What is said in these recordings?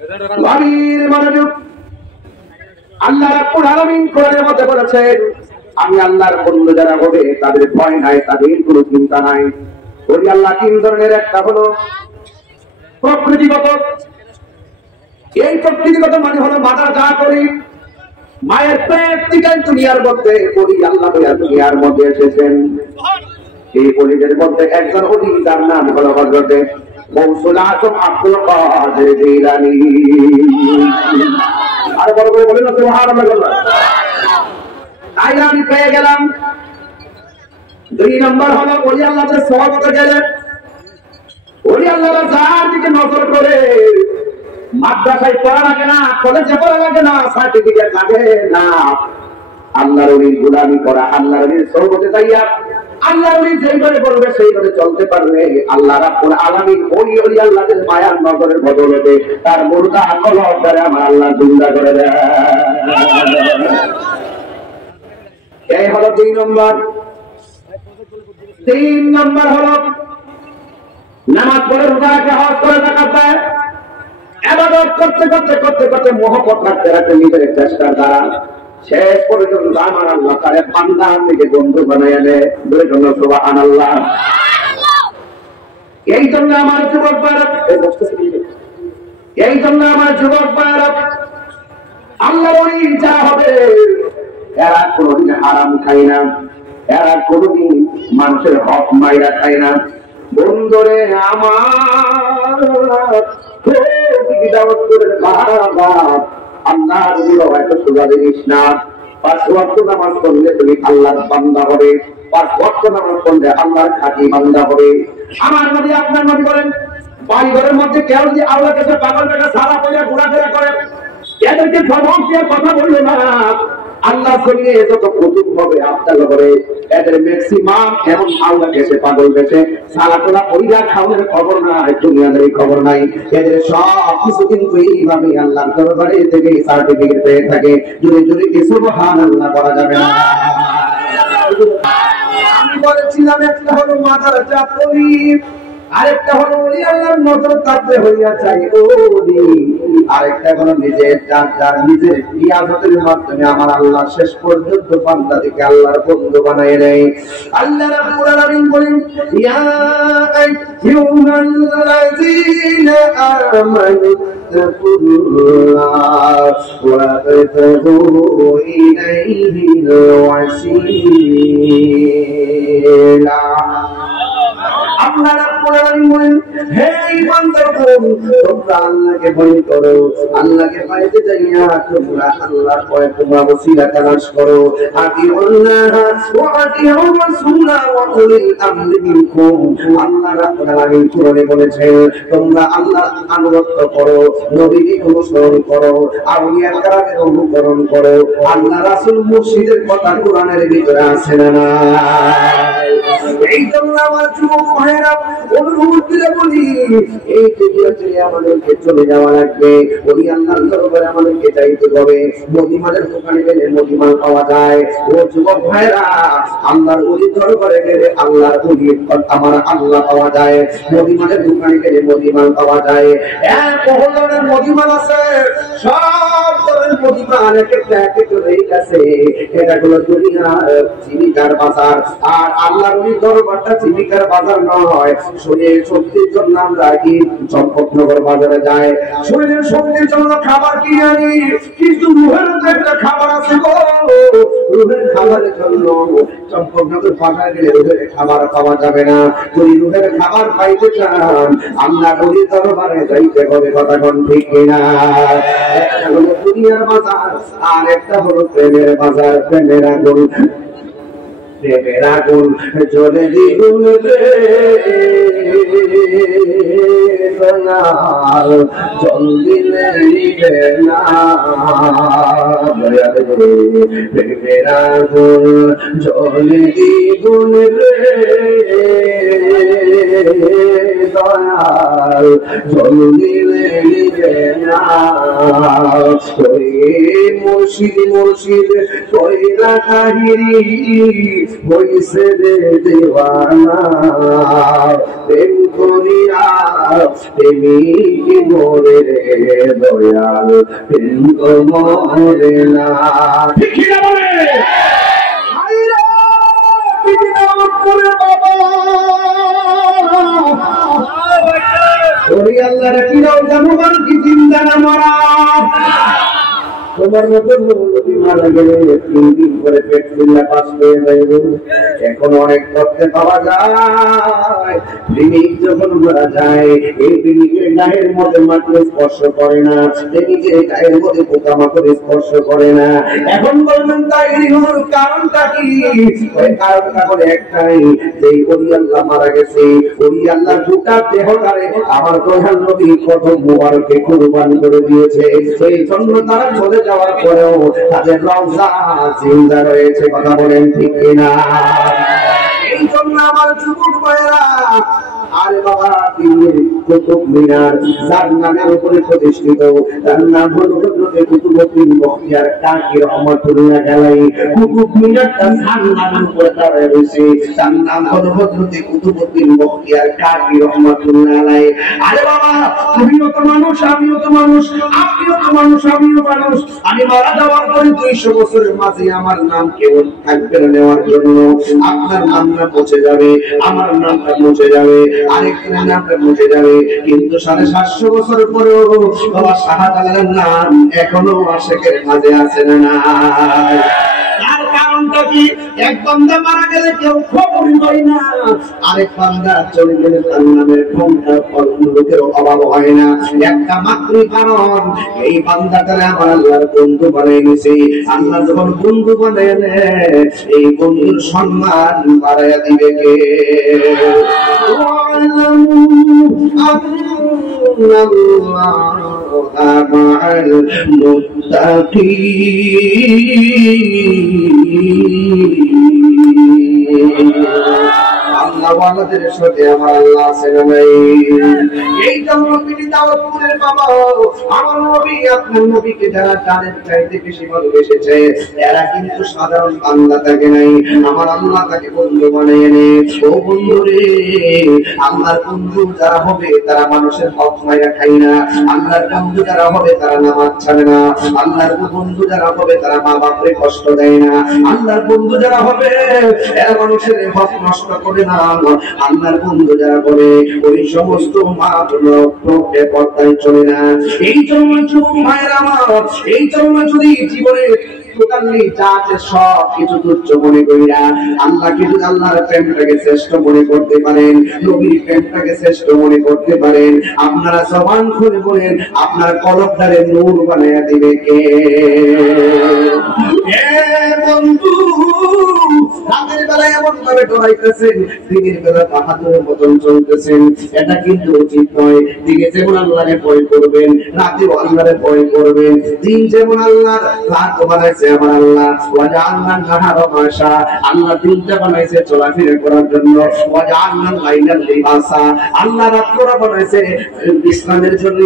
গভীর মনোযোগ। আল্লাহ রাব্বুল আলামিন কোরআনের মধ্যে বলেছেন, আমি আল্লাহর বন্ধু যারা হবে তাদের ভয় নাই, তাদের কোনো চিন্তা নাই। ওই আল্লাহ তিন ধরনের, একটা হলো প্রকৃতিগত। এই প্রকৃতিগত মানে হলো মাথা যা করি, মায়ের পেট থেকে দুনিয়ার মধ্যে ওই আল্লাহ দুনিয়ার মধ্যে এসেছেন। এই ওলিদের মধ্যে একজন ওলি, তার নাম হলো হযরতে গৌসুল আযম আব্দুল কাদের জিলানী। আর বড় করে বলেন সুবহানাল্লাহ। তাই আমি পেয়ে গেলাম। দুই নম্বর হলো ওলি আল্লাহর সহবতে গেলেন। ওলি আল্লাহ যার দিকে নজর করে, মাদ্রাসায় পড়া লাগে না, কলেজে পড়া লাগে না, সার্টিফিকেট লাগে না, আল্লাহর ওলির গোলামি করা, আল্লাহর ওলির সহবতে যাইয়া আল্লাহর ওলি যেইভাবে বলবে সেইভাবে চলতে পারলে আল্লাহ রাব্বুল আলামিন ওই ওলি আল্লাহদের মায়ার নজরের বদলতে তার মুর্দা কলব করে আমার আল্লাহ জিন্দা করে দেয়। এই হলো দুই নম্বর। তিন নম্বর হলো নামাজ পড়ে, রোজা রাখে, হজ করে, যাকাত দেয়, ইবাদত করতে করতে করতে করতে মহব্বত রাখতে রাখতে নিজের চেষ্টার দ্বারা শেষ পর্যন্ত আমার আল্লাহ তারে বান্দা থেকে বন্ধু বানাইয়া দেয়। দুই জন্য সুবহানাল্লাহ। এই জন্য আমার যুবক ভাইরা, এই জন্য আমার যুবক ভাইরা, আল্লাহর ওলি যা হবে এরা কোনদিন হারাম খায় না, এরা কোনদিন মানুষের হক মাইরা খায় না। বন্ধুরে আমার আল্লাহর দিল হয়তো সোজা জিনিস না। 5 ওয়াক্ত নামাজ পড়লে তুমি আল্লাহর বান্দা হবে, 5 ওয়াক্ত নামাজ পড়লে আল্লাহর খাঁটি বান্দা হবে। আমার নবী আপনার নবী বলেন, বাড়ি ঘরের মধ্যে কেউ যদি আল্লাহর কাছে পাগল টাকা সারা পড়ে ঘোরাফেরা করে, এদেরকে ধমক দিয়ে কথা বললো না, আল্লাহ শুনিয়ে যত কুতুব হবে আপনার করে, এদের ম্যাক্সিমাম এমন আল্লাহ কেসে পাগল গেছে, সালাতোলা পয়লা খাওয়ার খবর নাই, দুনিয়ার খবর নাই, এদের সব কিছু কিন্তু এইভাবে আল্লাহর দরবারে থেকে সার্টিফিকেট পেয়ে থাকে। জোরে জোরে কি সুবহানাল্লাহ বলা যাবে না? আমি বলেছিলাম একটা হলো মাথার চাপ করি, আরেকটা হলো ওলি আল্লাহর নজর তাতে হইয়া চাই ওলি, আরেকটা হলো নিজের যার নিজের ইবাদতের মাধ্যমে আমার আল্লাহ শেষ পর্যন্ত বান্দাদেরকে আল্লাহর বন্ধু বানায় নেয়। আল্লাহ রাব্বুল আলামিন বলেন, ইয়া আইয়ুহাল্লাযীনা আমানু তাকুল্লাহ ওয়া তাবু ইলাইহিল ওয়াসিলা। আল্লাহ রাব্বুল আলামিন বলেন, হে ঈমানদারগণ, তোমরা আল্লাহকে ভয় করো, আল্লাহকে পাইতে যাইয়া তোমরা আল্লাহর ভয়ে তোমরা ওসিলা তালাশ করো। আতিউল্লাহ ওয়া আতিউর রাসূলা ওয়া উলিল আমরি মিনকুম। আল্লাহ রাব্বুল আলামিন কোরআনে বলেছেন, তোমরা আল্লাহর আনুগত্য করো, নবীকে অনুসরণ করো, আউলিয়া কেরামের অনুকরণ করো। আল্লাহ রাসূল মুর্শিদের কথা কোরআনের ভিতরে আছে না নাই? এই জন্য আমার যুবক ভাইয়েরা অনুরোধ করে বলি, এই দুনিয়াতে আমাদেরকে চলে যাওয়া লাগবে, ওই আল্লাহর দরবারে আমাদেরকে যাইতে হবে। মদিনার দোকানে গেলে মদিনা পাওয়া যায়। ও যুবক ভাইয়েরা, আল্লাহর ওই দরবারে গেলে আল্লাহর ওই আমার আল্লাহ পাওয়া যায়। মদিনার দোকানে গেলে মদিনা পাওয়া যায়। এক ধরনের মদিনা আছে, সব ধরনের মদিনা এক একটা হয়ে গেছে। এটা হলো দুনিয়ার জীবিকার বাজার, আর আল্লাহর ওই দরবারটা জীবিকার বাজার নয়। শরীরের শক্তির জন্য আমরা কি চম্পকনগর বাজারে যাই, শরীরের শক্তির জন্য খাবার কিনে আনি, কিন্তু রুহের একটা খাবার আছে গো, রুহের খাবারের জন্য চম্পকনগর বাজারে গেলে রুহের খাবার পাওয়া যাবে না। যদি রুহের খাবার পাইতে চান আল্লাহর ওই দরবারে যাইতে হবে। কথা কোন ঠিক কিনা? একটা হলো দুনিয়ার বাজার, আর একটা হলো প্রেমের বাজার। প্রেমের আগুন, প্রেমের আগুন জ্বলে দ্বিগুণ রে দয়াল, জল দিলে নিবে না। প্রেমের আগুন জ্বলে দ্বিগুণ রে দয়াল, জল দিলে নিবে না মুর্শিদ মুর্শিদ কইরা কাহিরি হইছে রে দেওয়ানা প্রেম করিয়া প্রেমিক মরে রে দয়াল প্রেম মরে না ঠিক না বলে আইরা বিনা করে বাবা ওরে আল্লাহ রাখিও জানুবার কি জিন্দা না মারা তোমার মতন নবী মারা গেলে 3 দিন করে পেট ফুলে পাস হয়ে যাইবে এখন অনেক তথ্যে পাওয়া যায় প্রেমিক যখন মারা যায় এই প্রেমিকের গায়ের মধ্যে মাটি স্পর্শ করে না প্রেমিকের গায়ের মধ্যে পোকামাকড় স্পর্শ করে না এখন বলবেন তাই হওয়ার কারণটা কি ওই কারণটা করে একটাই যে ওলি আল্লাহ মারা গেছে ওলি আল্লাহ গোটা দেহটারে আমার প্রধান নবী কত মুবারকে কুরবান করে দিয়েছে সেই জন্য তারা চলে যাওয়ার পরেও তাদের রওজা জিন্দা রয়েছে কথা বলেন ঠিক কিনা এই জন্য আমার যুবক ভাইরা আরে বাবা দিল্লির কুতুব মিনার যার নামের উপরে প্রতিষ্ঠিত তার নাম হলো হযরত কুতুবউদ্দিন বখতিয়ার কাকি রহমাতুল্লাহ আলাইহি কুতুব মিনারটা যার নামের উপরে দাঁড়ায় রয়েছে তার নাম হলো হযরত কুতুবউদ্দিন বখতিয়ার কাকি রহমাতুল্লাহ আলাইহি আরে বাবা তুমিও তো মানুষ আমিও তো মানুষ আপনিও তো মানুষ আমিও মানুষ আমি মারা যাওয়ার পরে 200 বছরের মাঝে আমার নাম কেউ থাকবে না নেওয়ার জন্য আপনার নামটা মুছে যাবে আমার নামটা মুছে যাবে আরেকজনের নামটা মুছে যাবে কিন্তু 750 বছর পরেও বাবা শাহজালালের নাম এখনো আশেকের মাঝে আছে না নাই তার কারণটা কি এক বান্দা মারা গেলে কেউ খবরই পায় না আরেক বান্দা চলে গেলে তার নামের ফোনটা লোকের অভাব হয় না একটা মাত্র কারণ এই বান্দাটারে আমার আল্লাহর বন্ধু বানিয়ে নিয়েছে আল্লাহ যখন বন্ধু বানিয়ে নেয় এই বন্ধুর সম্মান বাড়াইয়া দিবে কে আল্লাহওয়ালাদের সাথে আমার আল্লাহ আছে না নাই এই জন্য নবীর দাওয়াতের বাবা আমার নবী আপনার নবীকে যারা জানেন চাইতে বেশি ভালোবেসেছে এরা কিন্তু সাধারণ বান্দা থাকে নাই আমার আল্লাহ তাকে বন্ধু বানিয়ে নেয় ও বন্ধু রে আল্লাহর বন্ধু যারা হবে তারা মানুষের হক মাইরা খায় না আল্লাহর বন্ধু যারা হবে তারা নামাজ ছাড়ে না আল্লাহর বন্ধু যারা হবে তারা মা বাপরে কষ্ট দেয় না আল্লাহর বন্ধু যারা হবে এরা মানুষের হক নষ্ট করে না আল্লাহর বন্ধু যারা করে ওই সমস্ত মা বাপকে পর্দায় চলে না এই জন্য যুবক ভাইরা আমার এই জন্য যদি জীবনে টোটালি যাতে সব কিছু তুচ্ছ মনে করিয়া আল্লাহকে যদি আল্লাহর প্রেমটাকে শ্রেষ্ঠ মনে করতে পারেন নবীর প্রেমটাকে শ্রেষ্ঠ মনে করতে পারেন আপনারা জবান খুলে বলেন আপনার কলবটারে নূর বানাইয়া দিবে কে বন্ধু রাতের বেলায় এমন ভাবে ডরাইতেছেন দিনের বেলা বাহাদুরের মতন চলতেছেন এটা কিন্তু উচিত নয় দিনে যেমন আল্লাহকে ভয় করবেন রাতেও আল্লাহরে ভয় করবেন দিন যেমন আল্লাহর রাত বানাইছে আমার আল্লাহ ওয়াজআলনা নাহারা মাশা আল্লাহ দিনটা বানাইছে চলাফেরা করার জন্য ওয়াজআলনা লাইলা লিবাসা আল্লাহ রাতটা বানাইছে বিশ্রামের জন্য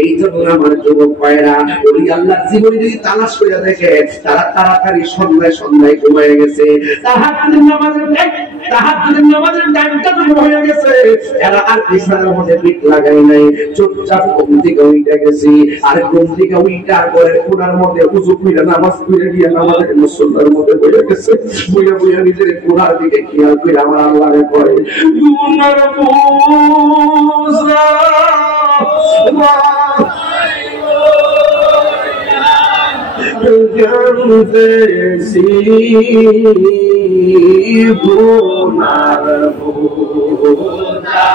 এই জন্য আমার যুবক ভাইরা ওই আল্লাহর জীবনী যদি তালাশ করে দেখে তারা তাড়াতাড়ি সন্ধ্যায় ঘুমিয়ে গেছে তাহাজ্জুদের নামাজের টাইমটা তো হয়ে গেছে এরা আর বিছানার মধ্যে পিঠ লাগাই নাই চুপচাপ ঘুম থেকে উঠে গেছি আর ঘুম থেকে উঠার পরে কোণার মধ্যে উযু করে নামাজ পড়ে গিয়ে নামাজের মুসল্লার মধ্যে বসে গেছে বইয়া নিজের কোণার দিকে খেয়াল করে আমার আল্লাহরে পড়ে গুনার বোঝা জানতেছি গুনার বোঝা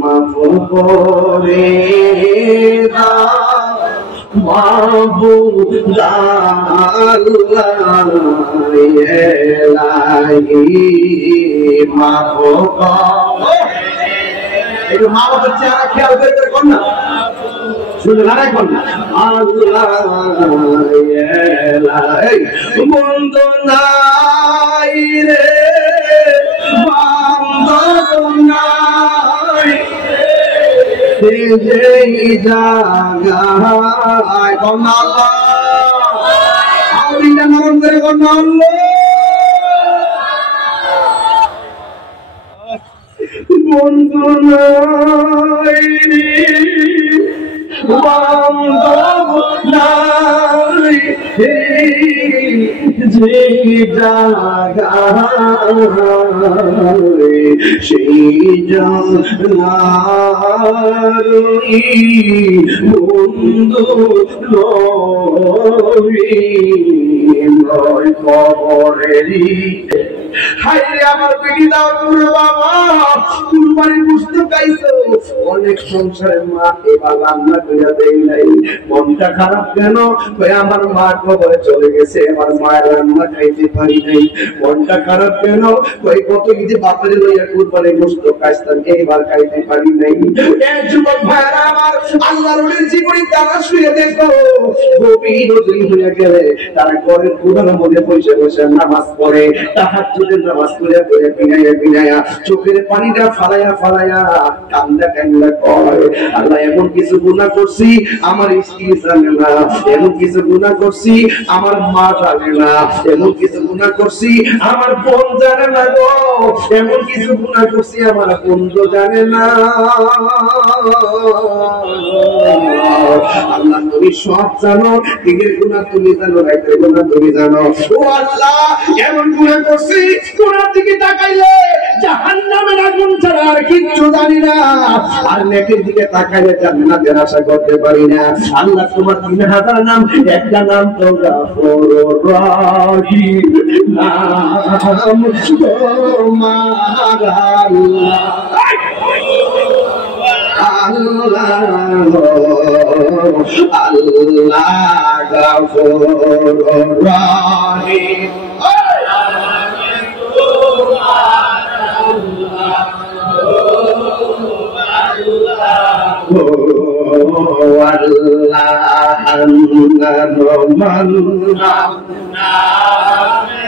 মাফ করে মাহবুব আল্লাহ ইলাহি মাফ করে একটু মা বাবার চেহারা খেয়াল করে কোন না শুনে না এখন আল্লাহ বন্ধু নাই রে বান্ধব নাই যেই জায়গায় গণাল্লাহ আউলিয়া নাম করে গণাল্লাহ বন্ধু নাই বান্ধব নাই যে জায়গায় সেই জায়গায় বন্ধু নয় কবরেরই হাইরে আমার পেটি দাও তোর বাবা কুরবানি বুঝতে পাইছো অনেক সংসারের মা এবার রান্না করিয়া দেয় নাই মনটা খারাপ কেন কই আমার মা কবরে চলে গেছে আমার মায়ের রান্না খাইতে পারি নাই মনটা খারাপ কেন কই কত ঈদে বাপরে লইয়া কুরবানি বুঝতে পাইতাম এইবার খাইতে পারি নাই এই যুবক ভাইরা আমার আল্লাহর ওলির জীবনী তারা শুয়ে দেখো গভীর রাত্রি হয়ে গেলে তারা ঘরের কুড়ার মধ্যে বসে বসে নামাজ পড়ে তাহাজ্জুদের নামাজ পড়ে পড়ে বিনায়া চোখের পানিটা ফালায়া ফালায়া কান্দা কান্দা করে আল্লাহ এমন কিছু গুনাহ করছি আমার স্ত্রী জানে না এমন কিছু গুনাহ করছি আমার মা জানে না এমন কিছু গুনাহ করছি আমার বোন জানে না গো এমন কিছু গুনাহ করছি আমার বন্ধু জানে না আল্লাহ তুমি সব জানো দিনের গুনাহ তুমি জানো রাতের গুনাহ তুমি জানো ও আল্লাহ এমন গুনাহ করছি গুনার দিকে তাকাইলে জাহান্নামের আগুন ছাড়া আর কিচ্ছু জানি না আর নেকের দিকে তাকাইলে জান্নাতের আশা করতে পারি না আল্লাহ তোমার 3000 নাম একটা নাম তো গফুরুর রহিম নাম তোমার আল্লাহ আল্লাহ গফুরুর রহিম আল্লাহ